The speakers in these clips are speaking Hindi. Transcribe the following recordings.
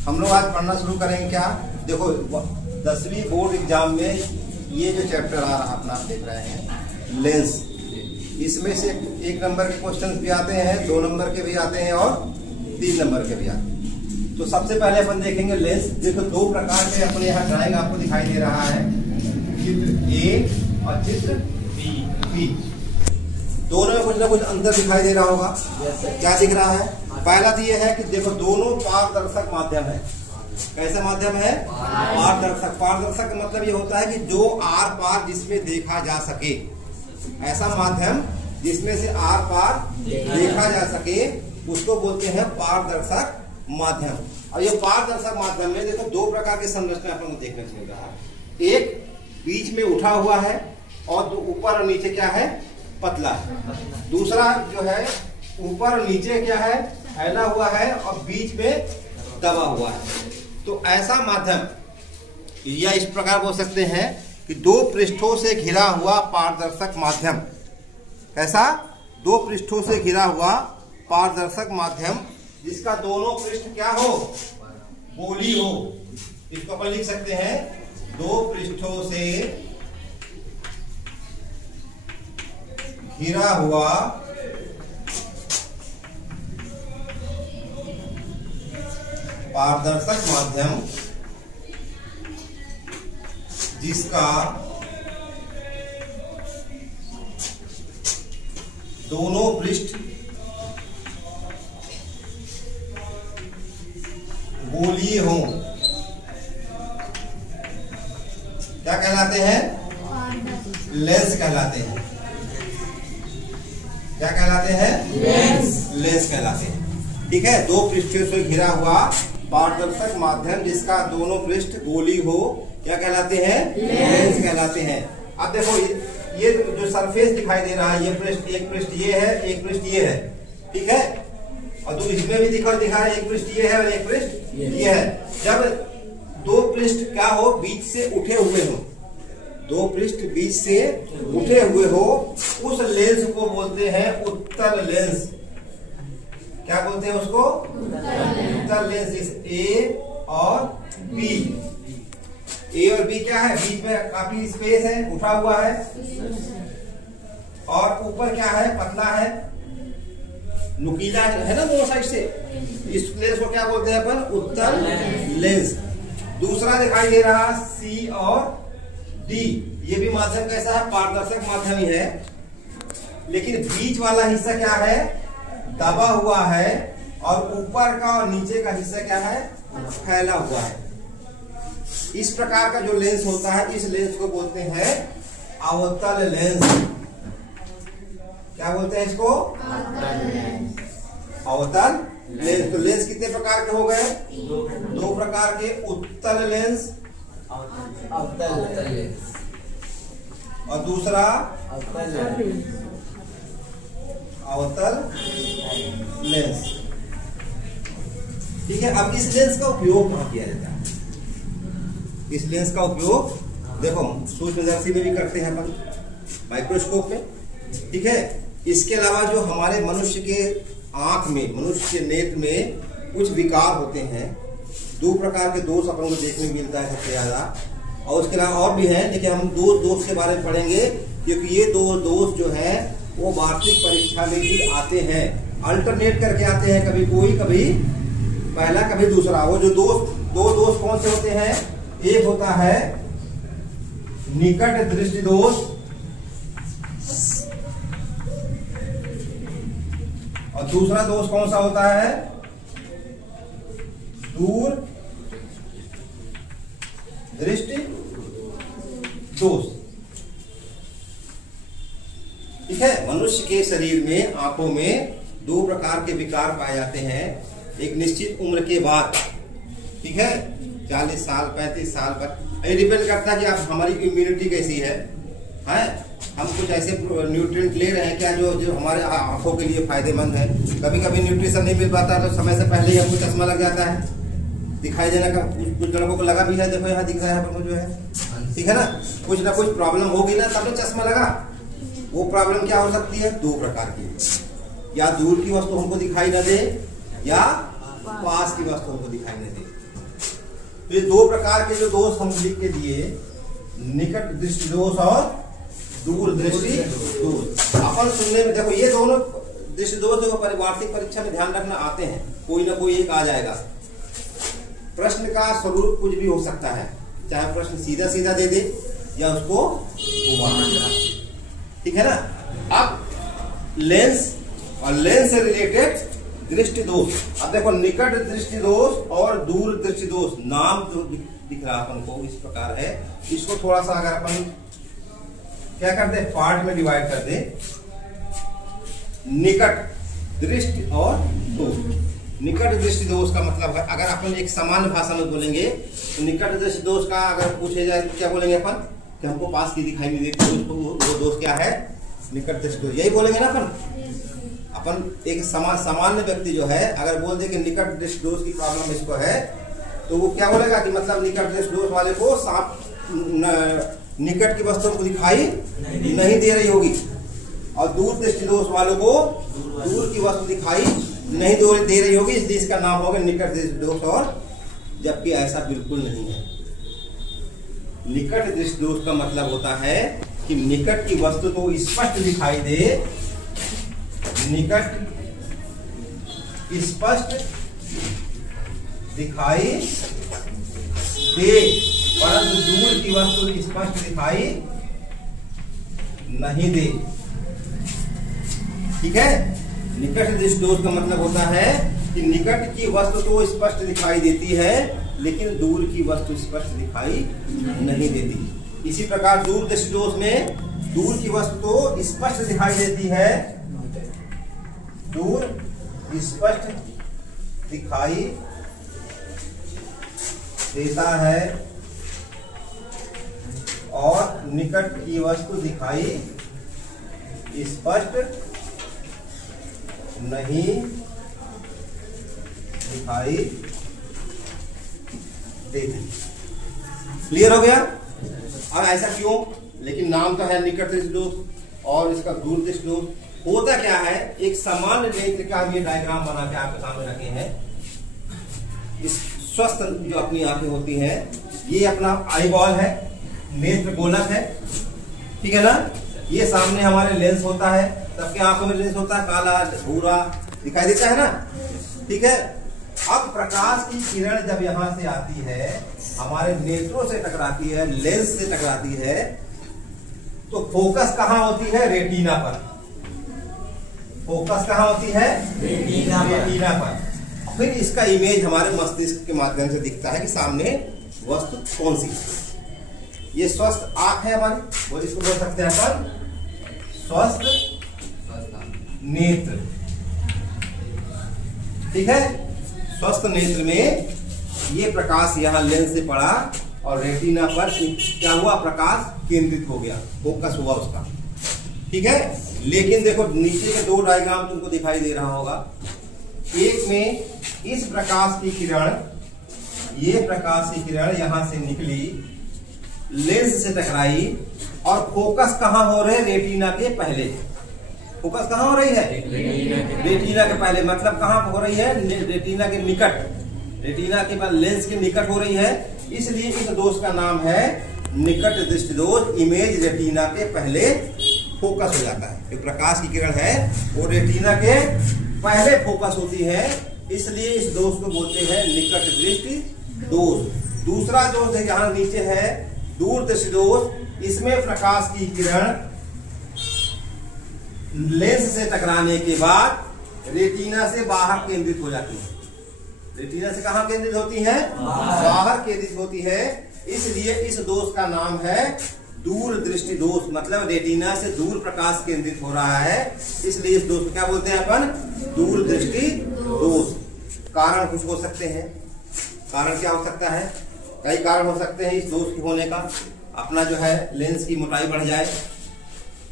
हम लोग आज पढ़ना शुरू करेंगे क्या। देखो 10वीं बोर्ड एग्जाम में ये जो चैप्टर आ रहा अपना आप देख रहे हैं लेंस, इसमें से 1 नंबर के क्वेश्चंस भी आते हैं, 2 नंबर के भी आते हैं और 3 नंबर के भी आते हैं। तो सबसे पहले अपन देखेंगे लेंस। देखो 2 प्रकार के अपने यहाँ ड्राइंग आपको दिखाई दे रहा है, चित्र ए और चित्र बी। दोनों में कुछ ना कुछ अंतर दिखाई दे रहा होगा। क्या दिख रहा है? पहला तो ये है कि देखो दोनों पारदर्शक माध्यम है। कैसा माध्यम है? पारदर्शक। पारदर्शक मतलब ये होता है कि जो आर पार जिसमें देखा जा सके, ऐसा माध्यम जिसमें से आर पार देखा जा सके उसको बोलते हैं पारदर्शक माध्यम। और ये पारदर्शक माध्यम में देखो 2 प्रकार की संरचना अपन को देखने को मिल रहा है। एक बीच में उठा हुआ है और ऊपर और नीचे क्या है? पतला है। दूसरा जो है ऊपर और नीचे क्या है? फैला हुआ है और बीच में दबा हुआ है। तो ऐसा माध्यम या इस प्रकार बोल सकते हैं कि 2 पृष्ठों से घिरा हुआ पारदर्शक माध्यम। कैसा? 2 पृष्ठों से घिरा हुआ पारदर्शक माध्यम जिसका दोनों पृष्ठ क्या हो? गोली हो। इसको अपन लिख सकते हैं 2 पृष्ठों से घिरा हुआ पारदर्शक माध्यम जिसका दोनों पृष्ठ गोलीय हों। क्या कहलाते हैं? लेंस कहलाते हैं। क्या कहलाते हैं? लेंस कहलाते हैं। ठीक है। 2 पृष्ठों से घिरा हुआ पारदर्शक माध्यम जिसका दोनों पृष्ठ गोली हो क्या कहलाते हैं? लेंस कहलाते हैं। अब देखो ये जो सरफेस दिखाई दे रहा है, ये पृष्ठ, एक पृष्ठ ये है, एक पृष्ठ ये है। ठीक है। और तो इसमें भी दिखा है एक पृष्ठ ये है और एक पृष्ठ ये है। जब 2 पृष्ठ क्या हो? बीच से उठे हुए हो, 2 पृष्ठ बीच से उठे हुए हो, उस लेंस को बोलते हैं उत्तल लेंस। क्या बोलते हैं उसको? उत्तल लेंस। इस ए और बी, ए और बी क्या है? बीच में काफी स्पेस है, उठा हुआ है और ऊपर क्या है? पतला है, नुकीला है ना दोनों साइड से। इस लेंस को क्या बोलते हैं अपन? उत्तल लेंस। दूसरा दिखाई दे रहा सी और डी। ये भी माध्यम कैसा है? पारदर्शक माध्यम ही है, लेकिन बीच वाला हिस्सा क्या है? दबा हुआ है और ऊपर का और नीचे का हिस्सा क्या है? फैला हुआ है। इस प्रकार का जो लेंस होता है, इस लेंस को बोलते हैं अवतल लेंस। क्या बोलते हैं इसको? अवतल लेंस। तो लेंस कितने प्रकार के हो गए? 2 प्रकार के, उत्तल लेंस और दूसरा अवतल लेंस। ठीक है। अब इस लेंस का उपयोग कहाँ किया जाता है? इस लेंस का उपयोग देखो सूक्ष्मदर्शी में भी करते हैं अपन, माइक्रोस्कोप में। ठीक है। इसके अलावा जो हमारे मनुष्य के आंख में, मनुष्य के नेत्र में कुछ विकार होते हैं, 2 प्रकार के दोष अपन को देखने को मिलता है सबसे ज्यादा, और उसके अलावा और भी हैं, लेकिन हम 2 दोष के बारे में पढ़ेंगे क्योंकि ये 2 दोष जो है वो वार्षिक परीक्षा में भी आते हैं, अल्टरनेट करके आते हैं, कभी कोई, कभी पहला, कभी दूसरा। वो जो 2 दोष कौन से होते हैं? एक होता है निकट दृष्टि दोष और दूसरा दोष कौन सा होता है? दूर दृष्टि दोष। ठीक है। मनुष्य के शरीर में, आंखों में 2 प्रकार के विकार पाए जाते हैं एक निश्चित उम्र के बाद। ठीक है। 40 साल 35 साल पर ये डिपेंड करता है कि आप हमारी इम्यूनिटी कैसी है, हम कुछ ऐसे न्यूट्रिएंट ले रहे हैं क्या जो हमारे आंखों के लिए फायदेमंद है। कभी कभी न्यूट्रिशन नहीं मिल पाता तो समय से पहले ही हमको चश्मा लग जाता है, दिखाई देने का। कुछ लड़कों को लगा भी है, देखो यहाँ दिख रहा है हमको जो है। ठीक है ना। कुछ ना कुछ प्रॉब्लम होगी ना तब तो चश्मा लगा। वो प्रॉब्लम क्या हो सकती है? 2 प्रकार की, या दूर की वस्तु हमको दिखाई न दे या पास की वस्तु हमको दिखाई न दे। तो ये दो प्रकार के जो दोष हम लिख के दिए, निकट दृष्टि दोष और दूर दृष्टि दोष। अपन सुनने में देखो ये दोनों दृष्टि दोष जो वार्षिक परीक्षा में ध्यान रखना आते हैं, कोई ना कोई एक आ जाएगा। प्रश्न का स्वरूप कुछ भी हो सकता है, चाहे प्रश्न सीधा सीधा दे दे या उसको घुमा, ठीक है ना। अब लेंस और लेंस से रिलेटेड दृष्टि दोष। अब देखो निकट दृष्टि दोष और दूर दृष्टि दोष, नाम जो दिख रहा अपन को इस प्रकार है, इसको थोड़ा सा अगर अपन क्या कर दे, पार्ट में डिवाइड कर दे, निकट दृष्टि और दूर। निकट दृष्टि दोष का मतलब है, अगर अपन एक सामान्य भाषा में बोलेंगे तो निकट दृष्टि दोष का अगर पूछे जाए तो क्या बोलेंगे अपन, कि हमको पास की दिखाई नहीं देती, वो दोष क्या है, निकट दृष्टि दोष, यही बोलेंगे ना अपन एक सामान्य व्यक्ति जो है अगर बोल दे कि निकट दृष्टि दोष की प्रॉब्लम इसको है, तो वो क्या बोलेगा कि मतलब निकट दृष्टि दोष वाले को निकट की वस्तुओं को दिखाई नहीं दे रही होगी, और दूर दृष्टि दोष वालों को दूर की वस्तु दिखाई नहीं दे रही होगी, इसलिए इसका नाम होगा निकट दृष्टि दोष। और जबकि ऐसा बिल्कुल नहीं है। निकट दृष्टि दोष का मतलब होता है कि निकट की वस्तु तो स्पष्ट दिखाई दे, निकट स्पष्ट दिखाई दे, परंतु दूर की वस्तु स्पष्ट दिखाई नहीं दे, ठीक है। निकट दृष्टि दोष का मतलब होता है कि निकट की वस्तु तो स्पष्ट दिखाई देती है, लेकिन दूर की वस्तु स्पष्ट दिखाई नहीं देती। इसी प्रकार दूर दृष्टि दोष में दूर की वस्तु तो स्पष्ट दिखाई देती है, दूर स्पष्ट दिखाई देता है, और निकट की वस्तु दिखाई स्पष्ट नहीं दिखाई देती। क्लियर हो गया। और ऐसा क्यों, लेकिन नाम तो है निकट दृष्टि दोष और इसका दूर दृष्टि दोष। होता क्या है, एक सामान्य नेत्र का हम ये डायग्राम बना के आपके सामने रखे हैं। इस स्वस्थ जो अपनी आंखें होती हैं, ये अपना आई बॉल है, नेत्र गोलक है, ठीक है ना। ये सामने हमारे लेंस होता है, सबके आंखों में लेंस होता है, काला भूरा दिखाई देता है ना, ठीक है। अब प्रकाश की किरण जब यहां से आती है, हमारे नेत्रों से टकराती है, लेंस से टकराती है, तो फोकस कहां होती है, रेटिना पर। फोकस कहां होती है, रेटिना पर। फिर इसका इमेज हमारे मस्तिष्क के माध्यम से दिखता है कि सामने वस्तु कौन सी। ये स्वस्थ आंख है हमारी, वो इसको बोल सकते हैं अपन स्वस्थ नेत्र, ठीक है। स्वस्थ नेत्र में ये प्रकाश यहाँ लेंस से पड़ा और रेटिना पर क्या हुआ, प्रकाश केंद्रित हो गया, फोकस हुआ उसका, ठीक है। लेकिन देखो नीचे के दो डायग्राम तुमको दिखाई दे रहा होगा। एक में इस प्रकाश की किरण, ये प्रकाश की किरण यहां से निकली, लेंस से टकराई, और फोकस कहां हो रहे, रेटिना के पहले। फोकस कहां हो रही है, रेटिना के पहले, मतलब कहां हो रही है, रेटिना के निकट, रेटिना के बाद लेंस के निकट हो रही है। इसलिए इस दोष का नाम है निकट दृष्टि दोष। इमेज रेटिना के पहले फोकस हो जाता है। जो प्रकाश की किरण है वो रेटिना के पहले फोकस होती है, इसलिए इस दोष को बोलते हैं निकट दृष्टि दोष। दूसरा दोष है यहाँ नीचे है दूर दृष्टि दोष। इसमें प्रकाश की किरण लेंस से टकराने के बाद रेटिना से बाहर केंद्रित हो जाती है। रेटिना से कहां केंद्रित होती है, बाहर केंद्रित होती है। इसलिए इस दोष का नाम है दूर दृष्टि दोष, मतलब रेटिना से दूर प्रकाश केंद्रित हो रहा है, इसलिए इस दोष को क्या बोलते हैं अपन, दूर दृष्टि दोष। कारण कुछ हो सकते हैं। कारण क्या हो सकता है, कई कारण हो सकते हैं इस दोष की होने का। अपना जो है लेंस की मोटाई बढ़ जाए,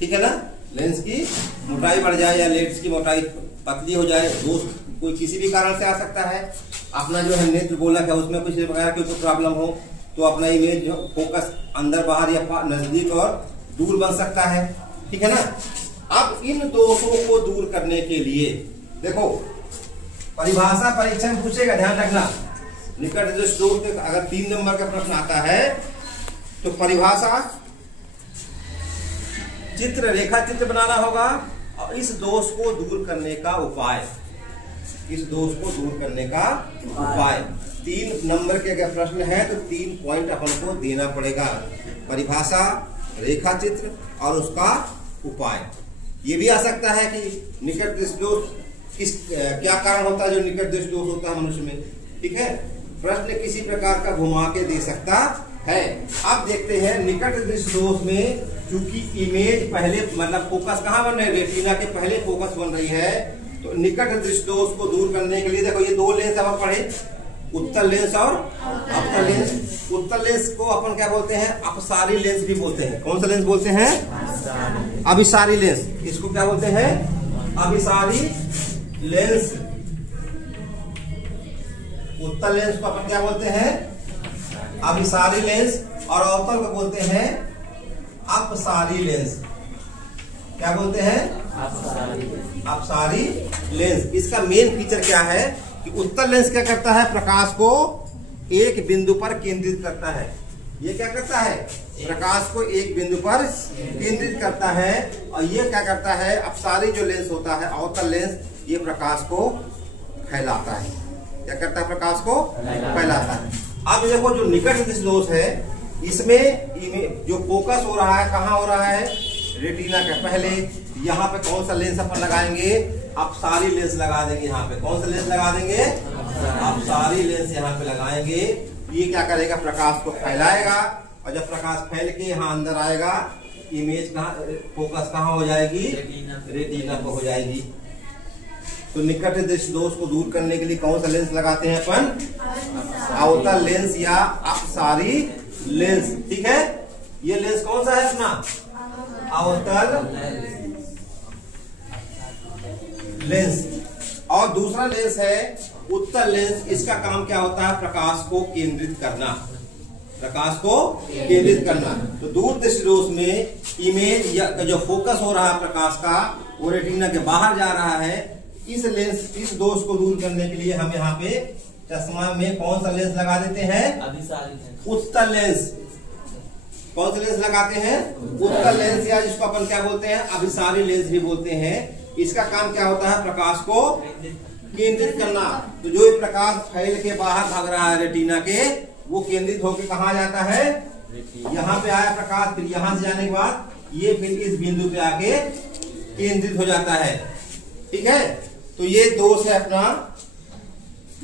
ठीक है ना, लेंस की मोटाई बढ़ जाए या लेंस की मोटाई पतली हो जाए, दोष कोई किसी भी कारण से आ सकता है। अपना जो है नेत्र गोलक है उसमें कुछ प्रकार की प्रॉब्लम हो तो अपना इमेज फोकस अंदर बाहर या नजदीक और दूर बन सकता है, ठीक है ना। अब इन दोषों को दूर करने के लिए देखो परिभाषा परीक्षा में पूछेगा, ध्यान रखना। निकट दृष्टि दोष के अगर 3 नंबर का प्रश्न आता है तो परिभाषा, चित्र, रेखा चित्र बनाना होगा और इस दोष को दूर करने का उपाय, इस दोष को दूर करने का उपाय। 3 नंबर के अगर प्रश्न है तो 3 पॉइंट अपन को देना पड़ेगा, परिभाषा, रेखा चित्र और उसका उपाय। ये भी आ सकता है कि निकट दृष्टि दोष क्या कारण होता है जो निकट दृष्टि दोष होता है मनुष्य में, ठीक है। प्रश्न किसी प्रकार का घुमा के दे सकता है। अब देखते हैं निकट दृष्टि दोष में, चूंकि इमेज पहले मतलब फोकस कहाँ बन रही है, रेटिना के पहले फोकस बन रही है, तो निकट दृष्टि दोष को दूर करने के लिए देखो ये 2 लेंस अब पढ़े, उत्तल लेंस और अवतल लेंस। उत्तल लेंस को अपन क्या बोलते हैं, अपसारी लेंस भी बोलते हैं। कौन सा लेंस बोलते हैं, अभिसारी लेंस। इसको क्या बोलते हैं, अभिसारी लेंस। उत्तल लेंस को अपन क्या बोलते हैं, अभिसारी लेंस, और अवतल को बोलते हैं अपसारी लेंस। क्या बोलते हैं, अपसारी लेंस। इसका मेन फीचर क्या है कि उत्तल लेंस क्या करता है, प्रकाश को एक बिंदु पर केंद्रित करता है। ये क्या करता है, प्रकाश को एक बिंदु पर केंद्रित करता है। और ये क्या करता है, अपसारी जो लेंस होता है, अवतल लेंस, ये प्रकाश को फैलाता है। क्या करता है, प्रकाश को फैलाता है। अब देखो जो निकट दृष्टि दोष है, इसमें जो फोकस हो रहा है कहाँ हो रहा है, रेटिना के पहले। यहाँ पे कौन सा लेंस अपन लगाएंगे, अपसारी लेंस लगा देंगे। यहाँ पे कौन सा लेंस लगा देंगे, अपसारी लेंस यहाँ पे लगाएंगे। ये क्या करेगा, प्रकाश को फैलाएगा, और जब प्रकाश फैल के यहाँ अंदर आएगा, इमेज कहाँ, फोकस कहाँ हो जाएगी, रेटिना पे हो जाएगी। तो निकट दृष्टि दोष को दूर करने के लिए कौन सा लेंस लगाते हैं अपन, अवतल लेंस या अपसारी लेंस, ठीक है। ये लेंस कौन सा है अपना, अवतल लेंस। और दूसरा लेंस है उत्तल लेंस। इसका काम क्या होता है, प्रकाश को केंद्रित करना, प्रकाश को केंद्रित करना। तो दूर दृष्टि दोष में इमेज या जो फोकस हो रहा है प्रकाश का, वो रेटिना के बाहर जा रहा है। इस लेंस, इस दोष को दूर करने के लिए हम यहाँ पे चश्मा में कौन सा लेंस लगा देते हैं, उत्तल लेंस। कौन सा लेंस लगाते हैं, उत्तल लेंस, या जिसको अपन क्या बोलते हैं, अभिसारी लेंस भी बोलते हैं। इसका काम क्या होता है, प्रकाश को केंद्रित करना। तो जो प्रकाश फैल के बाहर भाग रहा है रेटिना के, वो केंद्रित होकर कहाँ जाता है, यहाँ पे आया प्रकाश, फिर यहाँ से जाने के बाद ये फिर इस बिंदु पे आके केंद्रित हो जाता है, ठीक है। तो ये दोष है अपना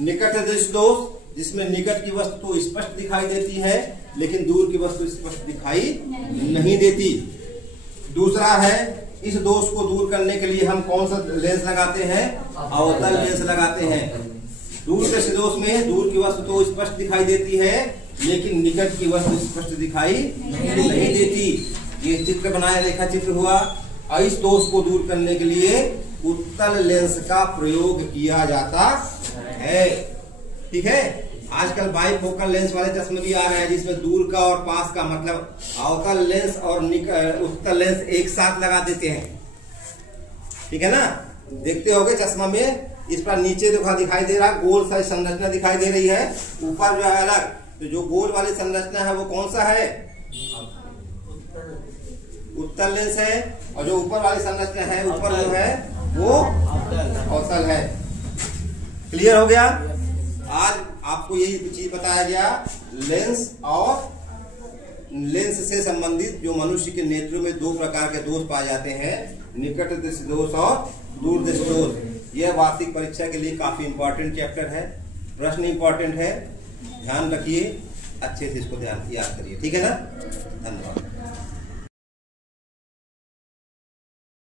निकट दृष्टि दोष, जिसमें निकट की वस्तु तो स्पष्ट दिखाई देती है, लेकिन दूर की वस्तु स्पष्ट दिखाई नहीं देती। दूसरा है, इस दोष को दूर करने के लिए हम कौन सा लेंस लगाते हैं, अवतल लेंस लगाते हैं। दूर दृष्टि दोष में दूर की वस्तु तो स्पष्ट दिखाई देती है, लेकिन निकट की वस्तु स्पष्ट दिखाई नहीं देती। ये चित्र बनाया, रेखा चित्र हुआ। और इस दोष को दूर करने के लिए उत्तल लेंस का प्रयोग किया जाता है, ठीक है। आजकल बाइफोकल लेंस वाले चश्मे भी आ रहे हैं, जिसमें दूर का और पास का, मतलब अवतल लेंस और उत्तल लेंस एक साथ लगा देते हैं, ठीक है ना। देखते होगे चश्मा में, इस पर नीचे दिखाई दे रहा गोल सा संरचना दिखाई दे रही है, ऊपर जो है अलग। तो जो गोल वाली संरचना है वो कौन सा है, उत्तल लेंस है, और जो ऊपर वाली संरचना है, ऊपर जो है वो अवतल है। क्लियर हो गया। आज आपको यही चीज बताया गया, लेंस और लेंस से संबंधित जो मनुष्य के नेत्रों में 2 प्रकार के दोष पाए जाते हैं, निकट दृष्टि दोष और दूर दृष्टि दोष। यह वार्षिक परीक्षा के लिए काफी इंपॉर्टेंट चैप्टर है, प्रश्न इंपॉर्टेंट है, ध्यान रखिए, अच्छे से इसको ध्यान याद करिए, ठीक है ना। धन्यवाद।